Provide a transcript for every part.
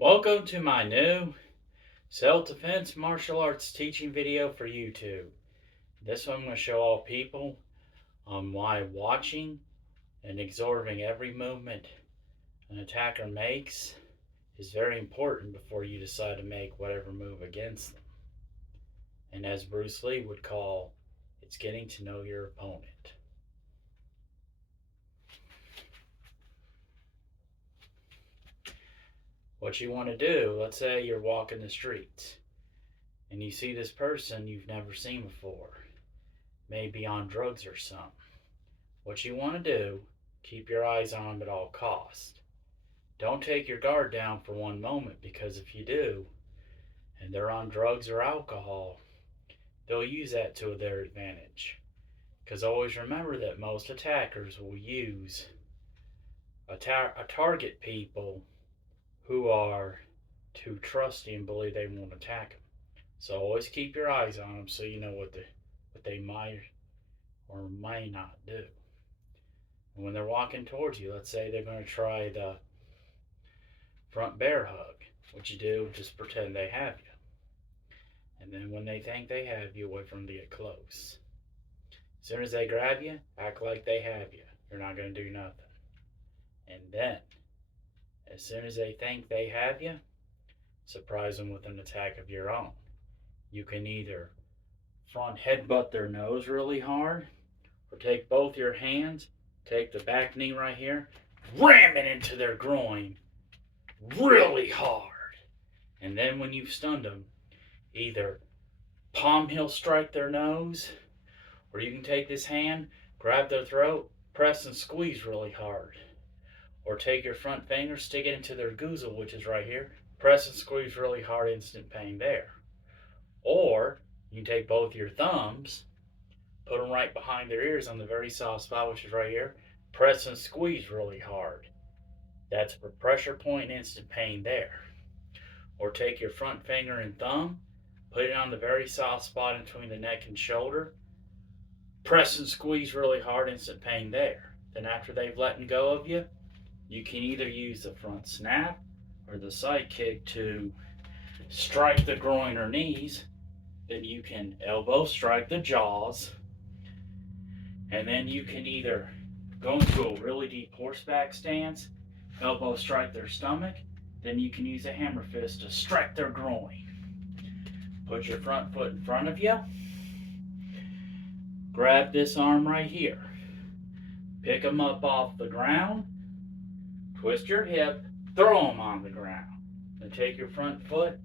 Welcome to my new self-defense martial arts teaching video for YouTube. This one I'm going to show all people on why watching and absorbing every movement an attacker makes is very important before you decide to make whatever move against them. And as Bruce Lee would call, it's getting to know your opponent. What you want to do, let's say you're walking the streets and you see this person you've never seen before, maybe on drugs or something. What you want to do, keep your eyes on them at all costs. Don't take your guard down for one moment, because if you do, and they're on drugs or alcohol, they'll use that to their advantage. Because always remember that most attackers will use target people who are too trusty and believe they won't attack them. So always keep your eyes on them so you know what they might or may not do. And when they're walking towards you, let's say they're going to try the front bear hug. What you do, just pretend they have you. And then when they think they have you, wait for them to get close. As soon as they grab you, act like they have you. You're not going to do nothing. And then, as soon as they think they have you, surprise them with an attack of your own. You can either front headbutt their nose really hard, or take both your hands, take the back knee right here, ram it into their groin really hard. And then when you've stunned them, either palm heel strike their nose, or you can take this hand, grab their throat, press and squeeze really hard. Or take your front finger, stick it into their goozle, which is right here, press and squeeze really hard, instant pain there. Or you can take both your thumbs, put them right behind their ears on the very soft spot, which is right here, press and squeeze really hard. That's a pressure point, instant pain there. Or take your front finger and thumb, put it on the very soft spot in between the neck and shoulder, press and squeeze really hard, instant pain there. Then after they've let go of you, you can either use the front snap or the side kick to strike the groin or knees. Then you can elbow strike the jaws. And then you can either go into a really deep horseback stance, elbow strike their stomach. Then you can use a hammer fist to strike their groin. Put your front foot in front of you. Grab this arm right here. Pick them up off the ground. Twist your hip, throw them on the ground. Then take your front foot,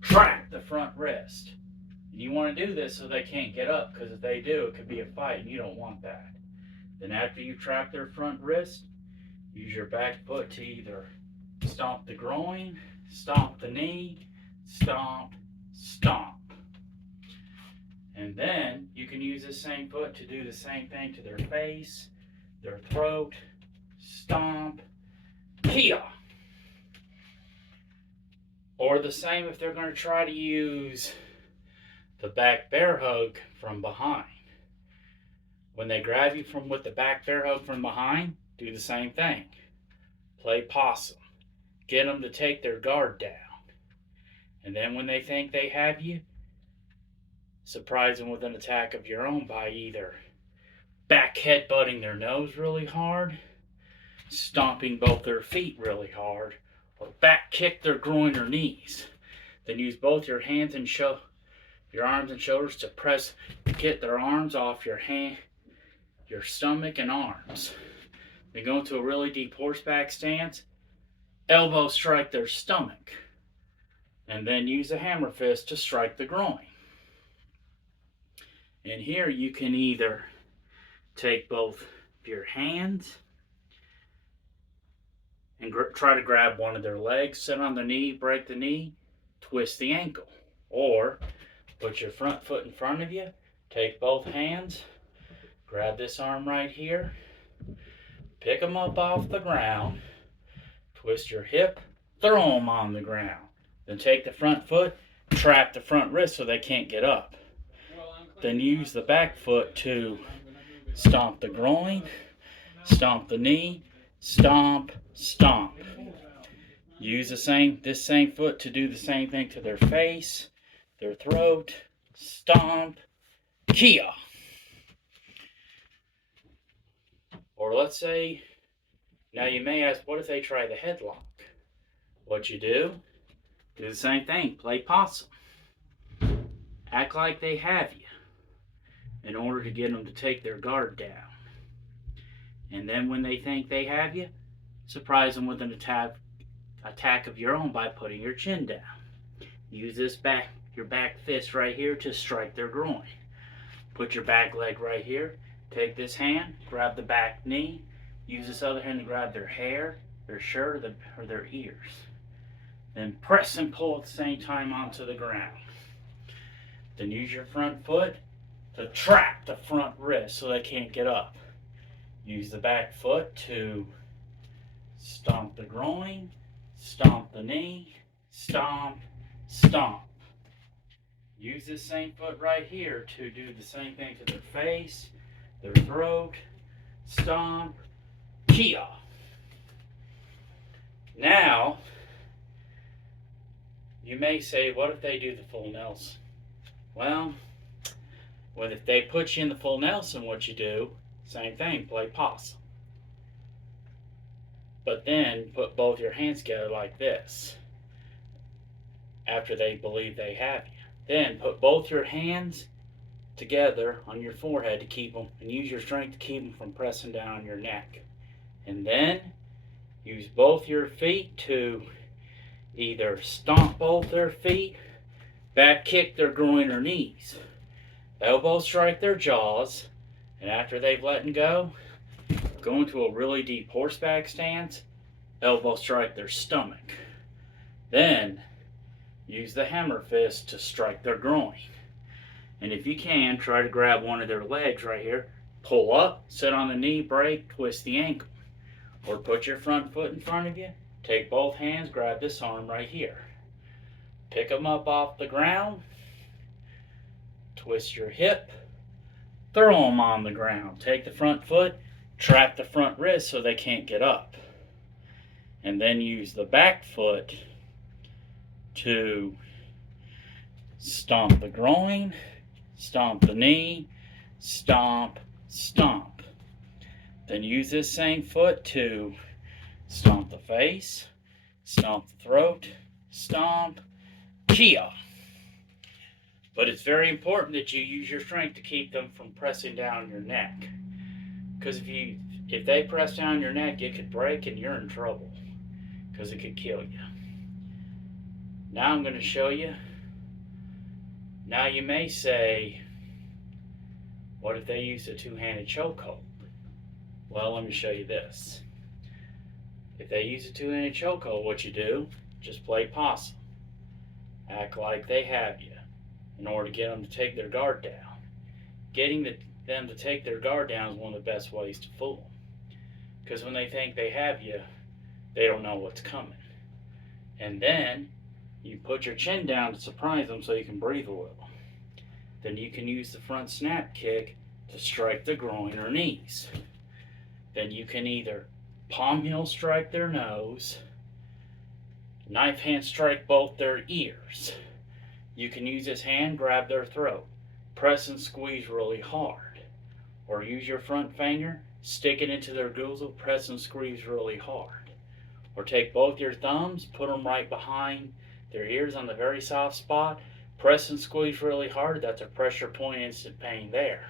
trap the front wrist. And you want to do this so they can't get up, because if they do, it could be a fight and you don't want that. Then after you trap their front wrist, use your back foot to either stomp the groin, stomp the knee, stomp, stomp. And then you can use this same foot to do the same thing to their face, their throat, stomp, Kia. Or the same if they're going to try to use the back bear hug from behind. When they grab you with the back bear hug from behind, do the same thing. Play possum. Get them to take their guard down. And then when they think they have you, surprise them with an attack of your own by either back headbutting their nose really hard, stomping both their feet really hard, or back kick their groin or knees. Then use both your hands and your arms and shoulders to get their arms off your stomach and arms. Then go into a really deep horseback stance, elbow strike their stomach, and then use a hammer fist to strike the groin. And here you can either take both your hands and try to grab one of their legs, sit on the knee, break the knee, twist the ankle. Or put your front foot in front of you, take both hands, grab this arm right here, pick them up off the ground, twist your hip, throw them on the ground. Then take the front foot, trap the front wrist so they can't get up. Then use the back foot to stomp the groin, stomp the knee, stomp, stomp. Use this same foot to do the same thing to their face, their throat, stomp, kia. Or let's say, now you may ask, what if they try the headlock? What you do the same thing, play possum. Act like they have you in order to get them to take their guard down. And then when they think they have you, surprise them with an attack of your own by putting your chin down. Use your back fist right here to strike their groin. Put your back leg right here. Take this hand, grab the back knee. Use this other hand to grab their hair, their shirt, or their ears. Then press and pull at the same time onto the ground. Then use your front foot to trap the front wrist so they can't get up. Use the back foot to stomp the groin, stomp the knee, stomp, stomp. Use this same foot right here to do the same thing to their face, their throat, stomp, kia. Now, you may say, what if they do the full Nelson? Well, if they put you in the full Nelson, what you do, same thing, play possum. But then put both your hands together like this after they believe they have you. Then put both your hands together on your forehead to keep them, and use your strength to keep them from pressing down on your neck. And then use both your feet to either stomp both their feet, back kick their groin or knees, elbow strike their jaws, and after they've let go into a really deep horseback stance, elbow strike their stomach. Then use the hammer fist to strike their groin. And if you can, try to grab one of their legs right here, pull up, sit on the knee, break, twist the ankle. Or put your front foot in front of you, take both hands, grab this arm right here. Pick them up off the ground, twist your hip, throw them on the ground. Take the front foot, trap the front wrist so they can't get up. And then use the back foot to stomp the groin, stomp the knee, stomp, stomp. Then use this same foot to stomp the face, stomp the throat, stomp, kia. But it's very important that you use your strength to keep them from pressing down your neck. Because if they press down your neck, it could break and you're in trouble. Because it could kill you. Now I'm going to show you. Now you may say, what if they use a two-handed chokehold? Well, let me show you this. If they use a two-handed chokehold, what you do, just play possum. Act like they have you in order to get them to take their guard down. Getting them to take their guard down is one of the best ways to fool them. Because when they think they have you, they don't know what's coming. And then you put your chin down to surprise them so you can breathe a little. Then you can use the front snap kick to strike the groin or knees. Then you can either palm heel strike their nose, knife hand strike both their ears. You can use this hand, grab their throat, press and squeeze really hard. Or use your front finger, stick it into their goozle, press and squeeze really hard. Or take both your thumbs, put them right behind their ears on the very soft spot, press and squeeze really hard. That's a pressure point, instant pain there.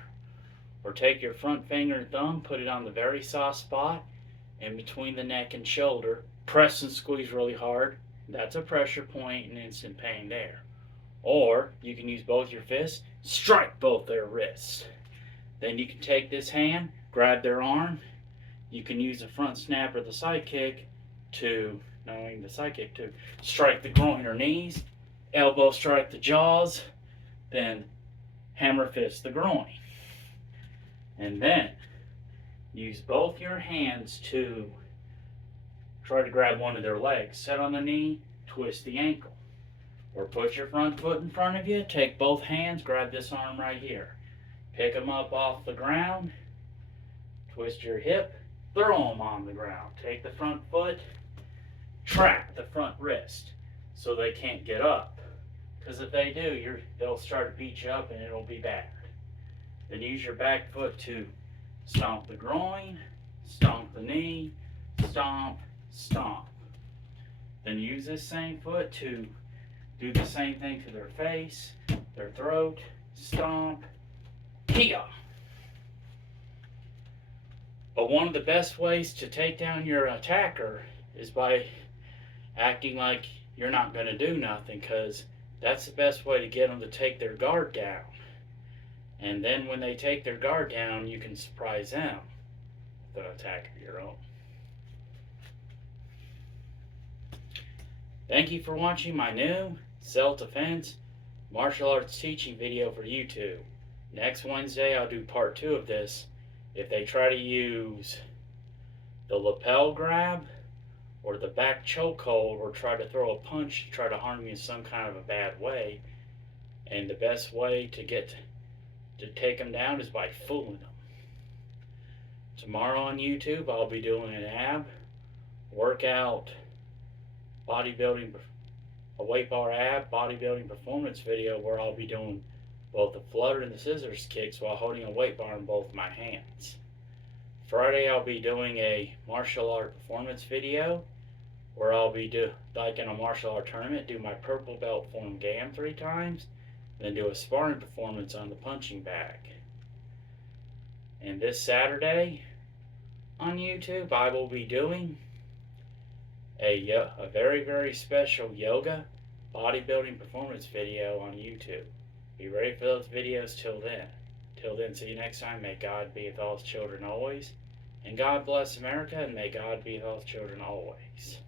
Or take your front finger and thumb, put it on the very soft spot in between the neck and shoulder, press and squeeze really hard. That's a pressure point and instant pain there. Or you can use both your fists, strike both their wrists. Then you can take this hand, grab their arm. You can use the front snap or the side kick to strike the groin or knees, elbow strike the jaws, then hammer fist the groin. And then use both your hands to try to grab one of their legs. Sit on the knee, twist the ankle. Or put your front foot in front of you, take both hands, grab this arm right here. Pick them up off the ground, twist your hip, throw them on the ground. Take the front foot, track the front wrist so they can't get up. Because if they do, they'll start to beat you up and it'll be bad. Then use your back foot to stomp the groin, stomp the knee, stomp, stomp. Then use this same foot to do the same thing to their face, their throat, stomp, kia. But one of the best ways to take down your attacker is by acting like you're not going to do nothing, because that's the best way to get them to take their guard down. And then when they take their guard down, you can surprise them with an attack of your own. Thank you for watching my new self-defense martial arts teaching video for YouTube. Next Wednesday I'll do part 2 of this. If they try to use the lapel grab or the back chokehold or try to throw a punch to try to harm you in some kind of a bad way, and the best way to take them down is by fooling them. Tomorrow on YouTube I'll be doing an ab workout, bodybuilding, a weight bar ab bodybuilding performance video where I'll be doing both the flutter and the scissors kicks while holding a weight bar in both my hands. Friday I'll be doing a martial art performance video where I'll be like in a martial art tournament, do my purple belt form GAM 3 times, then do a sparring performance on the punching bag. And this Saturday on YouTube I will be doing a very, very special yoga bodybuilding performance video on YouTube. Be ready for those videos till then. Till then, see you next time. May God be with all his children always. And God bless America, and may God be with all his children always.